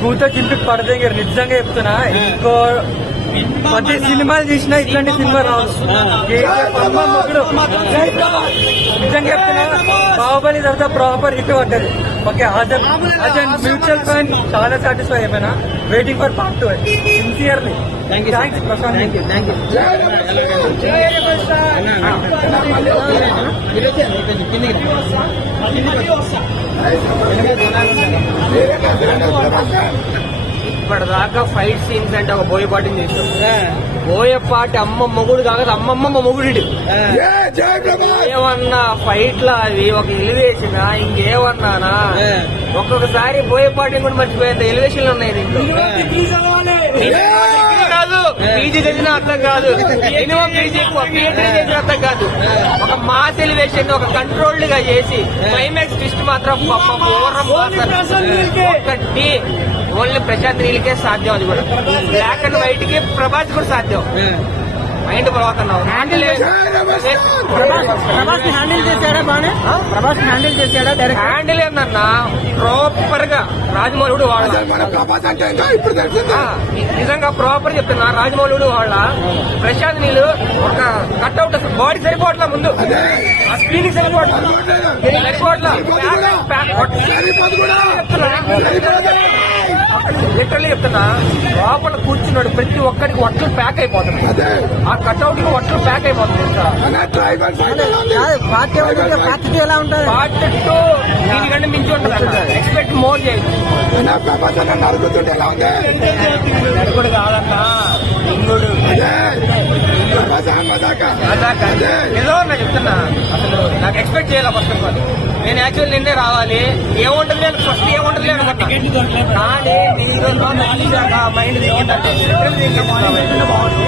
కూత చింపికి పడదేంగ నిజంగా చెప్తున్నా. ఇంకో 10 సినిమాలు తీసినా ఇట్లాంటి సినిమా రావు. నిజంగా చెప్తున్నా, బాహుబలి తర్వాత ప్రాపర్ హిట్ పడ్డది. ఓకే, అజన్ మ్యూచువల్ ఫండ్ చాలా సాటిస్ఫై అయిపోయినా. Waiting for part 2. Sincerely thanks Prashanth. ఇప్పటిదాకా ఫైట్ సీన్స్ అంటే ఒక బోయపాటిని చేస్తాం. బోయపాటి అమ్మ మొగుడు కాక అమ్మమ్మ మొగుడు. ఏమన్నా ఫైట్ లా అది ఒక ఎలివేషన్ ఇంకేమన్నానా? ఒక్కొక్కసారి బోయపాటిని కూడా మర్చిపోయేంత ఎలివేషన్లు ఉన్నాయి దీంట్లో. కాదు పీజీ చదివినా అర్థం కాదు, మినిమం పీజీ చదివిన అర్థం కాదు. ఒక మాస్ ఎలివేషన్ ఒక కంట్రోల్డ్ గా చేసి క్లైమాక్స్ ట్విస్ట్ మాత్రం ఒకటి ఓన్లీ ప్రశాంత్ నీళ్ళకే సాధ్యం. అది కూడా బ్లాక్ అండ్ వైట్ కి ప్రభాస్ కూడా సాధ్యం. మైండ్ పోతున్నావు. హ్యాండిల్ చేశాడా బానే? ప్రభాస్ హ్యాండిల్ చేశాడా? హ్యాండిల్ ఏందన్నా ప్రాపర్ గా రాజమౌళుడు వాళ్ళ నిజంగా ప్రాపర్ చెప్తున్నా. రాజమౌళుడు వాళ్ళ ప్రశాంత్ నీళ్ళు ఒక కట్అవుట్ బాడీ సరిపోవట్లా, ముందు ఆ స్క్రీన్ సరిపోవట్లా. లిటరల్లీ చెప్తున్నా, లోపల కూర్చున్నాడు ప్రతి ఒక్కరికి వట్లు ప్యాక్ అయిపోతున్నాడు. ఆ కట్అవుట్ కి వట్లు ప్యాక్ అయిపోతుంది. పార్ట్ 2 దీనికంటే మించి ఉంటుంది. ఎక్స్పెక్ట్ మోర్ చేయండి. నడుకుడు కాదన్నా, ఇంగుడు ఏదో నా చెప్తున్నా. అసలు నాకు ఎక్స్పెక్ట్ చేయాలి. ఫస్ట్ ఆఫ్ ఆల్ నేను యాక్చువల్ నిన్నే రావాలి. ఏముంటుంది లేదు, ఫస్ట్ ఏముంటుంది లేదు అనుకుంటున్నా. కానీ మైండ్ బాగుంది.